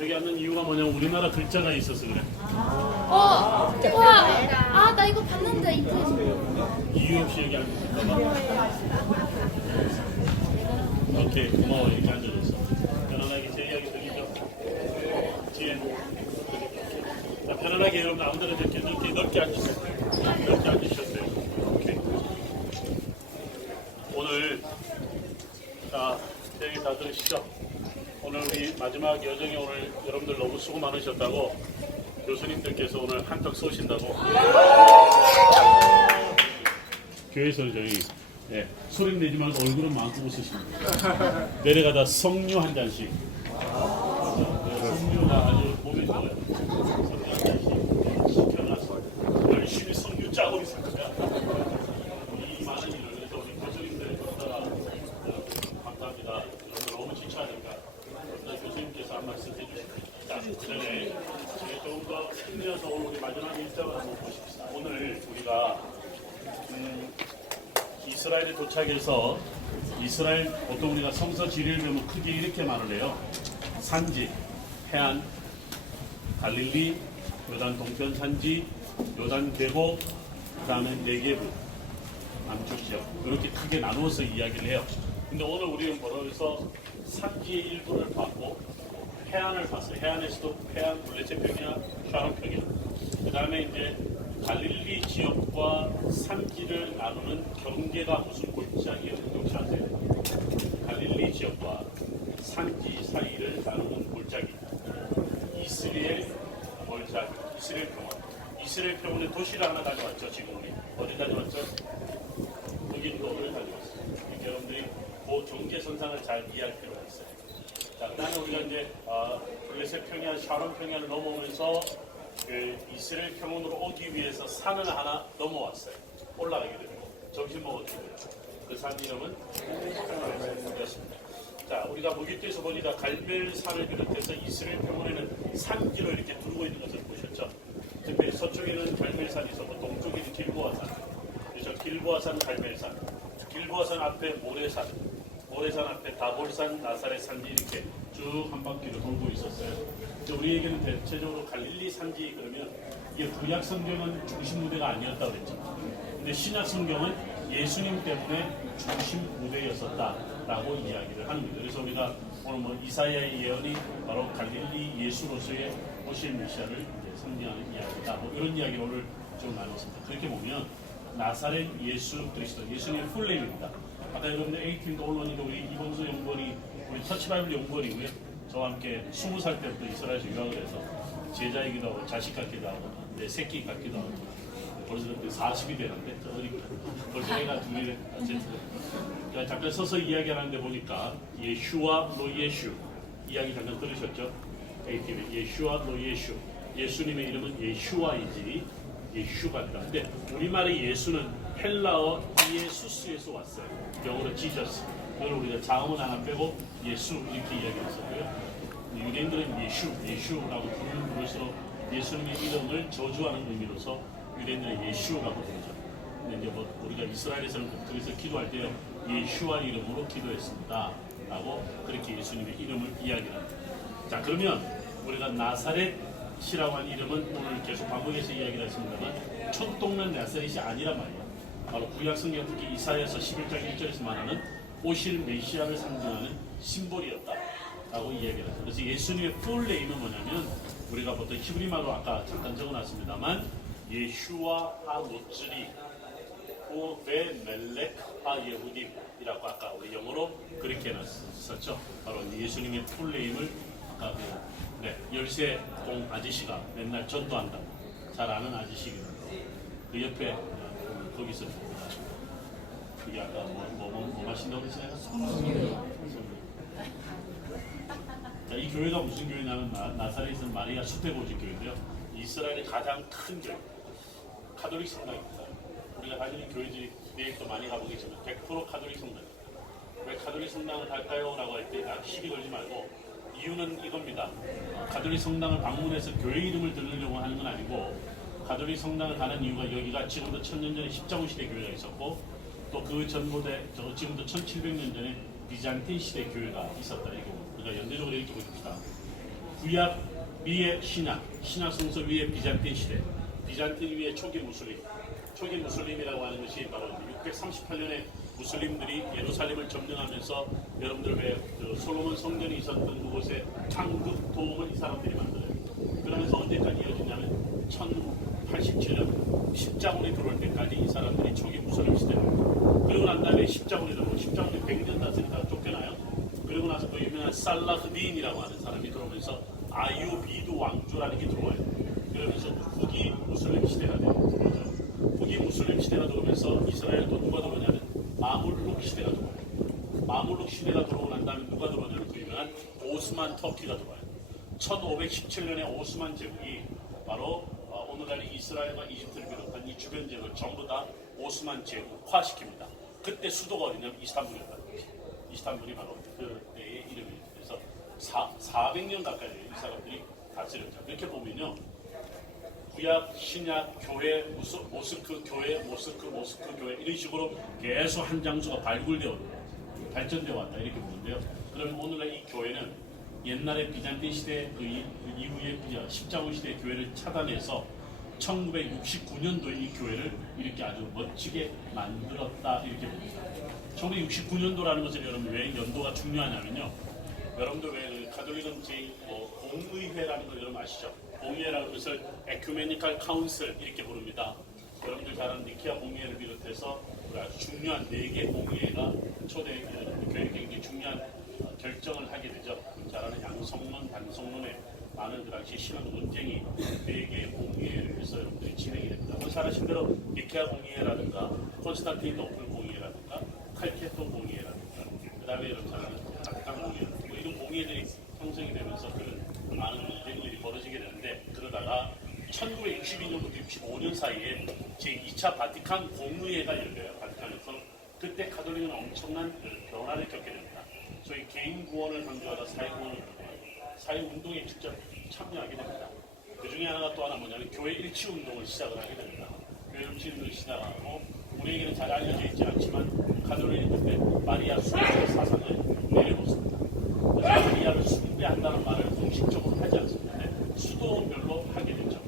여기 앉는 이유가 뭐냐면 우리나라 글자가 있어서 그래. 와, 아, 나 이거 봤는데 인터넷에서. 이유 없이 여기 앉으실까봐. 오케이, 고마워. 이렇게 앉아줬어. 편안하게 제 이야기 들리죠? 뒤에. 자, 편안하게 여러분 아무데나 이렇게 넓게 앉으셨어요. 넓게 앉으셨어요. 오케이. 오늘 자, 제 얘기 다 들으시죠? 오늘 우리 마지막 여정에 오늘 여러분들 너무 수고 많으셨다고 교수님들께서 오늘 한턱 쏘신다고 교회에서 저희 소리 내지 말고 얼굴은 마음껏 웃으십니다. 내려가다 석류 한 잔씩 석류가 아주 몸에 좋아요. 석류 한 잔씩 시켜놔서 열심히 석류 짜고 있을 거야. 이 많은 일을 그래서 우리 교수님들 보다가 감사합니다. 너무 지쳐하니까 교수님께서 한 말씀 해주십니다. 자, 그 전에 조금 더 힘내어서 오늘 우리 마지막 일정을 한번 보십시다. 오늘 우리가 이스라엘에 도착해서 이스라엘 보통 우리가 성서 지리를 보면 크게 이렇게 말을 해요. 산지, 해안, 갈릴리, 요단 동편 산지, 요단 계곡, 그 다음에 네게브, 남쪽 지역 이렇게 크게 나누어서 이야기를 해요. 근데 오늘 우리는 뭐라고 해서 산지의 일부를 봤고 해안을 봤어요. 해안에서도 해안, 블레셋평야, 샤론평야. 그 다음에 이제 갈릴리 지역과 산지를 나누는 경계가 무슨 골짜기였는지 혹시 아세요? 갈릴리 지역과 산지 사이를 나누는 골짜기. 이스라엘 골짜기, 이스라엘 평원. 이스라엘 평원에 도시를 하나 다녀왔죠. 지금 우리 어디 다녀왔죠? 흑인도를 다녀왔어요. 여러분들이 그 경계선상을 잘 이해할 필요가 있어요. 자, 그다음에 우리가 이제 블레셋 평야, 샤론 평야를 넘어오면서 그 이스라엘 평원으로 오기 위해서 산을 하나 넘어왔어요. 올라가게 되고 점심 먹었기 때문에 그 산 이름은 갈멜산이었습니다. 자, 우리가 무기때에서 보니까 갈멜산을 비롯해서 이스라엘 평원에는 산지로 이렇게 두르고 있는 것을 보셨죠? 특히 서쪽에는 갈멜산이 있었고 동쪽에는 길보아산. 그래서 길보아산, 갈멜산. 길보아산 앞에 모래산. 모래산 앞에 다볼산, 나사렛 산지 이렇게 쭉 한 바퀴를 돌고 있었어요. 우리에게는 대체적으로 갈릴리 산지 그러면 이게 구약 성경은 중심 무대가 아니었다고 그랬죠. 근데 신약 성경은 예수님 때문에 중심 무대였었다라고 이야기를 하는 거죠. 그래서 우리가 오늘 뭐 이사야의 예언이 바로 갈릴리 예수로서의 오실 메시아를 이제 상징하는 이야기다. 뭐 이런 이야기를 오늘 좀 나눴습니다. 그렇게 보면 나사렛 예수 그리스도, 예수님의 풀네임입니다. 아까 여러분들 에이팀도 언론이도 우리 이범수 연구원이 우리 터치바이블 연구원이고요. 저와 함께 20살 때부터 이스라엘에서 유학을 해서 제자이기도 하고 자식 같기도 하고 내 새끼 같기도 하고 벌써 그때 40이 되는데 어리니까 벌써 애가 둘이래. 잠깐 서서 이야기하는데 보니까 예슈와 로 예슈 이야기 잠깐 들으셨죠? 에이팀의 예슈와 로 예슈 예수님의 이름은 예슈와이지 예슈가 아니라 근데 우리말의 예수는 헬라어 이에수스에서 왔어요. 영어로 지저스. 그걸 우리가 자음은 하나 빼고 예수 이렇게 이야기했었고요. 유대인들은 예슈라고 부를수록 예수님의 이름을 저주하는 의미로서 유대인들은 예슈라고 부르죠. 근데 이제 뭐 우리가 이스라엘에서는 그래서 기도할 때 예슈와 이름으로 기도했습니다. 라고 그렇게 예수님의 이름을 이야기합니다. 자, 그러면 우리가 나사렛이라고 한 이름은 오늘 계속 반복해서 이야기를 했습니다만 첫 동네 나사렛이 아니란 말이에요. 바로 구약 성경 특히 이사야서 11장 1절에서 말하는 오실 메시아를 상징하는 심볼이었다라고 이야기를 했어요. 그래서 예수님의 풀네임은 뭐냐면 우리가 보통 히브리말로 아까 잠깐 적어놨습니다만 예슈와 하노츠리 오베멜렉 하예후딤이라고 아까 우리 영어로 그렇게 해놨었죠. 바로 예수님의 풀네임을 아까 열쇠동 아저씨가 맨날 전도한다. 잘 아는 아저씨거든요. 그 옆에 거기서 그게 아까 뭐 마신다고 그랬어요? 자, 이 교회가 무슨 교회냐면 나사렛에 있는 마리아 수태보지 교회인데요. 이스라엘의 가장 큰 교회, 카톨릭 성당입니다. 우리가 가지는 교회들이 내일 또 많이 가보겠지만 100% 카톨릭 성당입니다. 왜 카톨릭 성당을 갈까요? 라고 할 때 시비 걸지 말고 이유는 이겁니다. 가톨릭 성당을 방문해서 교회 이름을 들으려고 하는 건 아니고 가톨릭 성당을 가는 이유가 여기가 지금도 1000년 전에 십자군 시대 교회가 있었고 또 그 전보대 지금도 1700년 전에 비잔틴 시대 교회가 있었다. 그러니까 연대적으로 이렇게 보십시다. 구약 위에 신약 성서 위에 비잔틴 시대, 비잔틴 위에 초기 무슬림이라고 하는 것이 바로 638년에 무슬림들이 예루살렘을 점령하면서 여러분들 왜 솔로몬 성전이 있었던 그곳에 창급 도움을 이 사람들이 만들어요. 그러면서 언제까지 이어지냐면 1087년 십자군이 들어올 때까지 이 사람들이 초기 무슬림 시대입니다. 그리고 난 다음에 십자군이 들어오고 십자군이 100년 다스리다가 쫓겨나요. 그리고 나서 그 유명한 살라흐딘이라고 하는 사람이 들어오면서 아유비드 왕조라는 게 들어와요. 그러면서 후기 무슬림 시대가 돼요. 후기 무슬림 시대가 들어오면서 이스라엘도 누가 들어오냐면 마물룩 시대가 들어와요. 마물룩 시대가 들어오고 난 다음에 누가 들어오냐면 그 유명한 오스만 터키가 들어와요. 1517년에 오스만 제국이 바로 오늘날 이스라엘과 이집트를 비롯한 이 주변 지역을 전부 다 오스만 제국화시킵니다. 그때 수도가 어디냐면 이스탄불이었다. 이스탄불이 바로 그때의 이름이에요. 그래서 400년 가까이 이 사람들이 다스렸죠. 이렇게 보면요. 구약, 신약, 교회, 모스크, 교회, 모스크, 교회 이런 식으로 계속 한 장소가 발전되어 왔다 이렇게 보는데요. 그러면 오늘날 이 교회는 옛날에 비잔틴 시대 그 이후에 십자군 시대 교회를 차단해서 1969년도에 이 교회를 이렇게 아주 멋지게 만들었다 이렇게 봅니다. 1969년도라는 것은 여러분 왜 연도가 중요하냐면요. 여러분들 왜 가톨릭은 공의회라는 걸 여러분 아시죠? 공의회라는 것을 에큐메니컬 카운슬 이렇게 부릅니다. 여러분들 잘 아는 니케아 공의회를 비롯해서 아주 중요한 4개 공의회가 초대 교회 굉장히 중요한 결정을 하게 되죠. 잘 아는 양성론, 단성론의 많은 그 당시 신앙 논쟁이 4개의 공의회를 해서 여러분들이 진행이 됩니다. 잘 아신 대로 니케아 공의회라든가 콘스탄티노플 공의회라든가 칼케토 공의회라든가 그 다음에 여러분 잘 아는 바티칸 공의회라든가 이런 공의회들이 형성이 되면서 그런 많은 논쟁들이 벌어지게 되는데 그러다가 1962년부터 65년 사이에 제2차 바티칸 공의회가 열려요. 바티칸에서 그때 가톨릭은 엄청난 변화를 겪게 됩니다. 소위 개인 구원을 강조하다 사회구원을 사회운동에 직접 참여하게 됩니다. 그 중에 또 하나 뭐냐면 교회 일치운동을 시작을 하게 됩니다. 교회 일치운동을 시작하고 우리에게는 잘 알려져 있지 않지만 가톨릭은 그때 마리아 숭배 사상을 내려놓습니다. 마리아를 숭배한다는 말을 공식적으로 하지 않습니다. 수도별로 하게 되죠.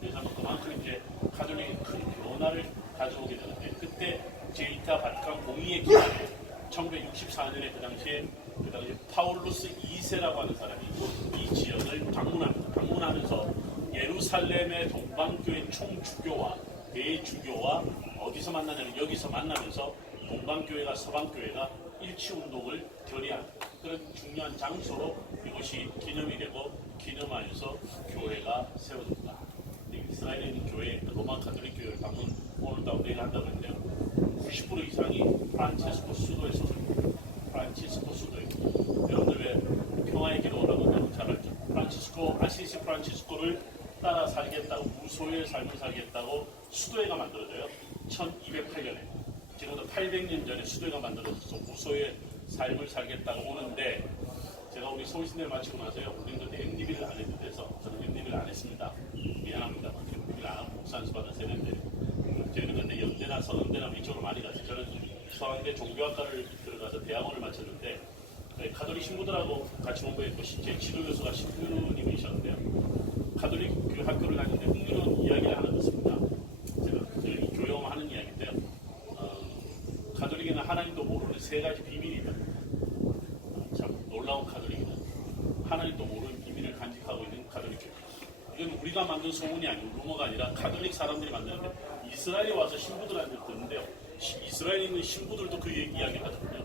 그래서 그만큼 이제 가톨릭이 큰 변화를 가져오게 되는데 그때 제2차 바티칸 공의회 기간에 1964년에 그 당시에 파울루스 2세라고 하는 사람이 이 지역을 방문합니다. 방문하면서 예루살렘의 동방교회 총주교와 대주교와 어디서 만나냐면 여기서 만나면서 동방교회가 서방교회가 일치운동을 결의한 그런 중요한 장소로 이것이 기념이 되고 기념하여서 교회가 세워집니다. 이스라엘에 있는 교회, 로마 가톨릭 교회를 방문 오늘도 내일 한다고 했는데요. 90% 이상이 프란치스코 수도에 소속입니다. 프란치스코 수도에. 여러분들 왜 평화의 기도라고 하면 잘 알죠. 아시시 프란치스코를 따라 살겠다고, 무소유의 삶을 살겠다고 수도회가 만들어져요. 1208년에. 지금부터 800년 전에 수도회가 만들어져서 무소유의 삶을 살겠다고 오는데 제가 우리 서울신대를 마치고 나서요. 우리는 그때 MDB를 안 했는데 그래서 저는 MDB를 안 했습니다. 미안합니다. MDB를 안 하고 목사 연습하는 세대인데 저희는 근데 연대나 서강대나 이쪽으로 많이 갔어요. 저는 서강대 종교학과를 들어가서 대학원을 마쳤는데 가톨릭 신부들하고 같이 공부했고 제 지도 교수가 신부님이셨는데요. 가톨릭 그 학교를 다니는데 흥미로운 이야기를 하나 듣습니다. 제가 이 교영하는 이야기인데요. 가톨릭에는 하나님도 모르는 3가지 비밀이 있다. 참 놀라운 가톨릭이다. 하나님도 모르는 비밀을 간직하고 있는 가톨릭 교회. 이건 우리가 만든 소문이 아니고 루머가 아니라 가톨릭 사람들이 만드는데 이스라엘에 와서 신부들한테 듣는데요. 이스라엘에 있는 신부들도 그 이야기를 하거든요.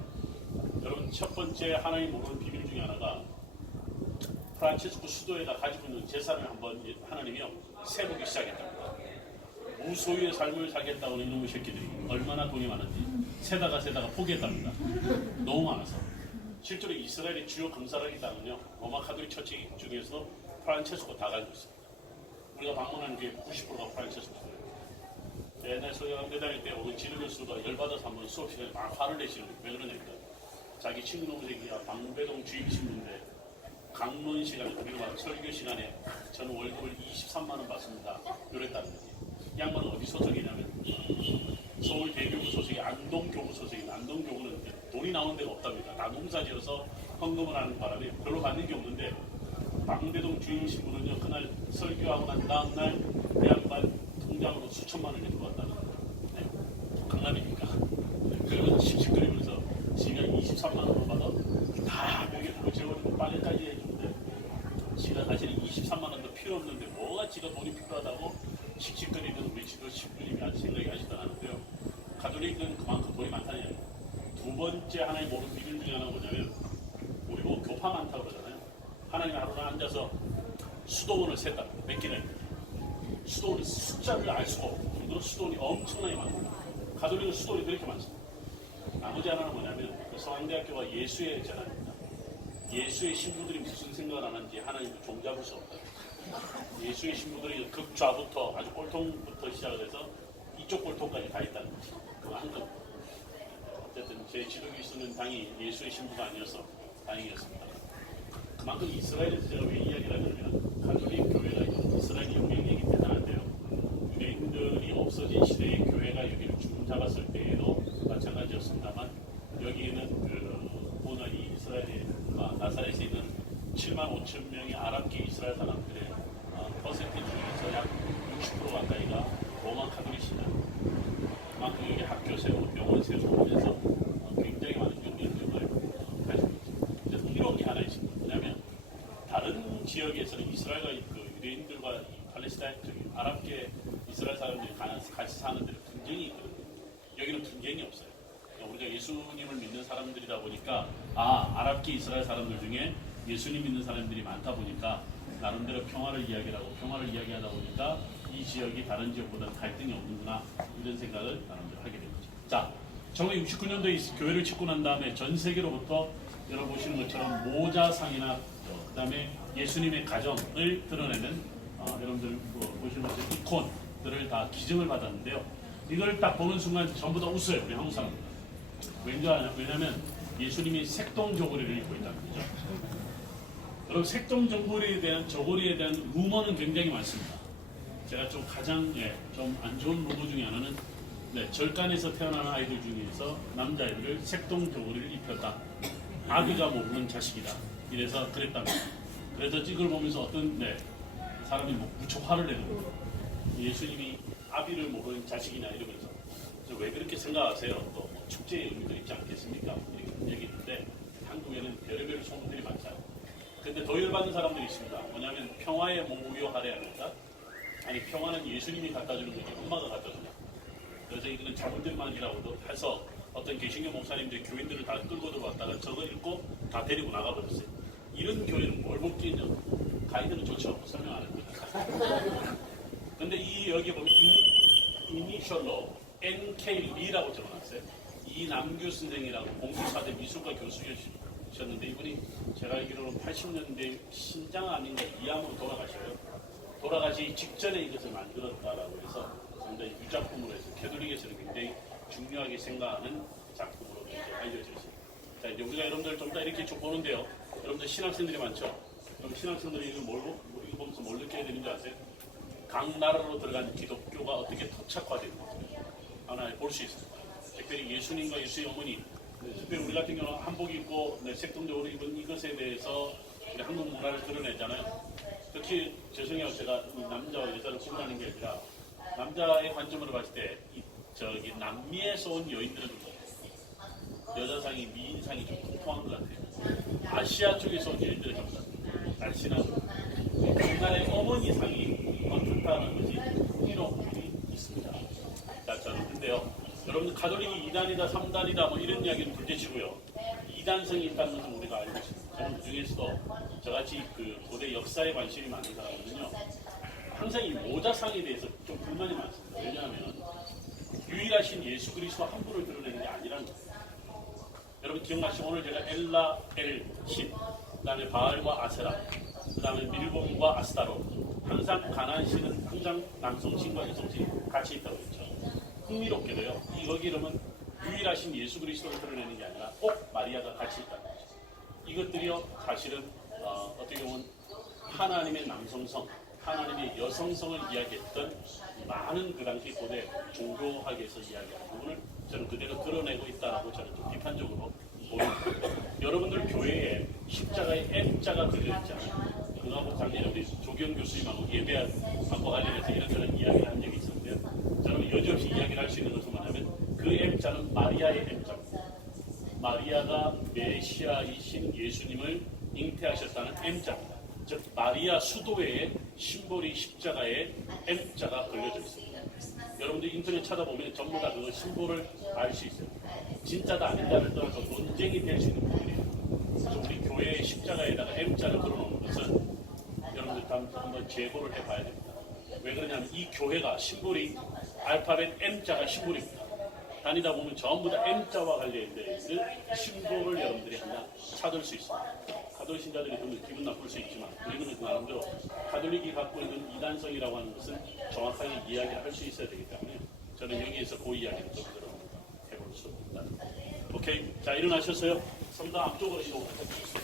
여러분 첫 번째 하나님 모르는 비밀 중에 하나가 프란체스코 수도회가 가지고 있는 재산을 한번 하나님이요 세보기 시작했답니다. 무소유의 삶을 살겠다고 이놈의 새끼들이 얼마나 돈이 많은지 세다가 포기했답니다. 너무 많아서. 실제로 이스라엘의 주요 금사라기당은요 로마 카톨릭 처치 중에서 프란체스코 다 가지고 있습니다. 우리가 방문하는 게 90%가 프란체스코 수도예요. 옛날 서양대 다닐 때 오늘 지르교수가 열받아서 한번 수업 시간에 막 화를 내시는 거예요. 왜 그러냐니까 자기 친구 놈새끼가 방배동 주입신문데 강론 시간에 그리고 막 설교 시간에 저는 월급을 23만 원 받습니다. 이랬다는 거지. 이 양반은 어디 소속이냐면 서울대교구 소속이 안동교구 소속인데 안동교구는 돈이 나오는 데가 없답니다. 다 농사지어서 헌금을 하는 바람에 별로 받는 게 없는데 방배동 주임신문은요 그날 설교하고 난 다음날 이 양반 통장으로 수천만 원이 들어왔다는 거예요. 네. 강남이니까. 네. 그러면서 씩씩거리면서 지가 23만 원을 받아 다 벽에 두고 재워주고 빨래까지 해주는데 지가 사실은 23만 원도 필요 없는데 뭐가 지가 돈이 필요하다고 씩씩거리는 우리 지도 신부님이 아주 생각이 하시더라는데요. 가톨릭은 그만큼 돈이 많다는 얘기예요. 두 번째 하나님 모르는 비밀 중에 하나가 뭐냐면 우리 뭐 교파 많다고 그러잖아요. 하나님 하루는 앉아서 수도원을 셌다. 몇 개나 있는데 수도원 숫자를 알 수가 없고 정도로 수도원이 엄청나게 많습니다. 가톨릭은 수도원이 그렇게 많습니다. 나머지 하나는 뭐냐면 그 서강대학교가 예수의 재단입니다. 예수의 신부들이 무슨 생각을 하는지 하나님도 종잡을 수 없다. 예수의 신부들이 극좌부터 아주 꼴통부터 시작을 해서 이쪽 꼴통까지 다 있다는 거죠. 그만큼 어쨌든 제 지도교수는 당이 예수의 신부가 아니어서 다행이었습니다. 그만큼 이스라엘에서 제가 왜 이야기를 하냐면 가톨릭 교회가 이스라엘 영향력이 대단한데요. 유대인들이 없어진 시대에 교회가 여기를 쭉 잡았을 때에도 마찬가지였습니다만 여기에는 그 오늘 이 이스라엘의 나사렛에 있는 7만 5천 명의 아랍계 이스라엘 사람들의 퍼센트 중에서 약 60% 가까이가 로마 카톨릭 신앙. 그만큼 여기 학교 세우고 병원 세우고 하면서 굉장히 많은 영향력을 가지고 있습니다. 이런 게 하나 있습니다. 왜냐하면 다른 지역에서는 이스라엘과 그 유대인들과 이 팔레스타인 아랍계 이스라엘 사람들이 같이 사는 데는 분쟁이 있거든요. 여기는 분쟁이 없어요. 우리가 예수님을 믿는 사람들이다 보니까 아랍계 이스라엘 사람들 중에 예수님 믿는 사람들이 많다 보니까 나름대로 평화를 이야기하다 보니까 이 지역이 다른 지역보다는 갈등이 없는구나 이런 생각을 나름대로 하게 된 거죠. 자, 1969년도에 교회를 짓고 난 다음에 전 세계로부터 여러분 보시는 것처럼 모자상이나 그 다음에 예수님의 가정을 드러내는 여러분들 보시는 것처럼 이콘들을 다 기증을 받았는데요. 이걸 딱 보는 순간 전부 다 웃어요. 우리 한국 사람들. 왜냐하면 예수님이 색동 저고리를 입고 있다는 거죠. 여러분 색동 저고리에 대한 루머는 굉장히 많습니다. 제가 좀 가장 좀 안 좋은 루머 중에 하나는 절간에서 태어난 아이들 중에서 남자아이들을 색동 저고리를 입혔다. 아비가 모르는 자식이다. 이래서 그랬답니다. 그래서 이걸 보면서 어떤 사람이 무척 화를 내는 거예요. 예수님이 아비를 모르는 자식이냐 이러면서 왜 그렇게 생각하세요? 또 축제의 의미도 있지 않겠습니까? 이렇게 얘기했는데 한국에는 별의별 소문들이 많잖아요. 근데 더 열받는 사람들이 있습니다. 뭐냐면 평화에 모요하래 합니다. 아니 평화는 예수님이 갖다 주는 거지 엄마가 갖다 주냐. 그래서 이거는 자본들만이라고도 해서 어떤 개신교 목사님들이 교인들을 다 끌고 들어왔다가 저거 읽고 다 데리고 나가버렸어요. 이런 교회는 뭘 먹겠냐. 가이드는 좋죠. 설명 안 합니다. 근데 여기 보면 이니셜로 NK 리라고 적어놨어요. 이남규 선생이라고 공수사대 미술과 교수셨는데 이분이 제가 알기로는 80년대 신장 아닌가 이암으로 돌아가셔요. 돌아가시기 직전에 이것을 만들었다라고 해서 상당히 유작품으로 해서 캐톨릭에서는 굉장히 중요하게 생각하는 작품으로 알려져 있습니다. 자, 이제 우리가 여러분들 좀 더 이렇게 쭉 보는데요. 여러분들 신학생들이 많죠? 그럼 신학생들이 이거 보면서 뭘 느껴야 되는지 아세요? 각 나라로 들어간 기독교가 어떻게 토착화되는지 하나 볼 수 있습니다. 특별히 예수님과 예수의 어머니, 특별히 우리 같은 경우는 한복 입고 색동적으로 입은 이것에 대해서 우리 한국 문화를 드러내잖아요. 특히 죄송해요. 제가 남자와 여자를 구분하는 게 아니라 남자의 관점으로 봤을 때 저기 남미에서 온 여인들은 여자상이 미인상이 좀 통통한 것 같아요. 아시아 쪽에서 온 여인들은 좀 날씬하고 우리나라의 어머니 상이 어떻다는 것이 이런 부분이 있습니다. 자, 저는 근데요. 여러분들 가톨릭이 2단이다 3단이다 뭐 이런 이야기는 둘째치고요. 2단 이단성이 있다는 것을 우리가 알고 있습니다. 저는 그 중에서도 저같이 그 고대 역사에 관심이 많은 사람은요, 항상 이 모자상에 대해서 좀 불만이 많습니다. 왜냐하면 유일하신 예수 그리스도 한 분을 드러내는 게 아니라는 거예요. 여러분 기억나시죠? 오늘 제가 엘라, 엘, 신, 그 다음에 바알과 아세라, 그 다음에 밀봄과 아스타로, 항상 가나안 신은 항상 남성신과 여성신이 같이 있다고 했죠. 흥미롭게도요, 여기 이름은 유일하신 예수 그리스도를 드러내는 게 아니라 꼭 마리아가 같이 있다는 거죠. 이것들이요, 사실은 어떻게 보면 하나님의 남성성, 하나님의 여성성을 이야기했던 많은 그 당시 고대 종교학에서 이야기하는 부분을 저는 그대로 드러내고 있다라고 저는 좀 비판적으로 보입니다. 여러분들 교회에 십자가의 M자가 들려있잖아요. 그거하고 작년에 우리 조경 교수님하고 예배하고 관련해서 이런저런 이야기를 한 적이 있었는데요. 저는 여지없이 이야기를 할 수 있는 것은 뭐냐면 그 M자는 마리아의 M자입니다. 마리아가 메시아이신 예수님을 잉태하셨다는 M자입니다. 즉 마리아 수도의 심볼이 십자가에 M자가 걸려져 있습니다. 여러분들 인터넷 찾아보면 전부 다 그 심볼을 알 수 있어요. 진짜다 아니다를 떠나서 논쟁이 될 수 있는 부분이에요. 그래서 우리 교회의 십자가에다가 M자를 걸어놓은 것은 여러분들 한번 재고를 해봐야 됩니다. 왜 그러냐면 이 교회가 심볼이 알파벳 M자가 심볼입니다. 다니다 보면 전부 다 M자와 관련된 심볼을 여러분들이 하나 찾을 수 있습니다. 가톨릭 신자들이 좀 기분 나쁠 수 있지만 우리는 그 나름대로 가톨릭이 갖고 있는 이단성이라고 하는 것은 정확하게 이야기를 할 수 있어야 되기 때문에 저는 여기에서 그 이야기를 좀 해볼 수 있다. 오케이, 자 일어나셨어요? 성당 앞쪽으로 이동해 주십시오.